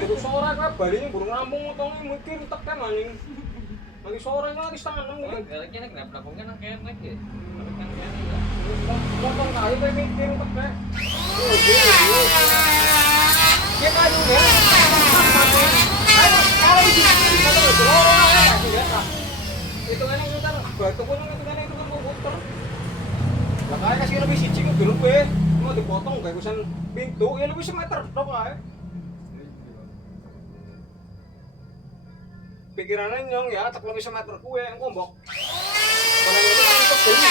Baru sore kan balinya burung rampung motongnya mikir tekan maning. Lagi sore kan di tangan gitu. Galaknya nek nabungnya nang kenek ya. Motong kayu kayak mikir tekan. Oh, dia kayu ya. Kalau di sini kalau itu orang ya. Itu kan yang ntar batu pun itu kan komputer. Lah kayak kasih lebih siji ku dulu gue. Mau dipotong kayak kusen pintu ya lebih semeter tok ae. Pikirannya nyong ya tak lebih semeter kue yang kombok. Kalau itu kan untuk beli.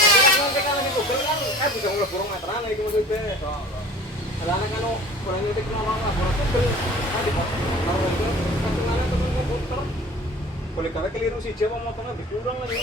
Tapi nanti kan di Google kan bisa ngeliat burung meteran itu maksudnya. Kalau anak kan kalau itu kenapa lah burung Google kan dipotong. Kalau itu hitungannya temen komputer. Boleh gawe keliru sih, apa motongnya lebih kurang lagi.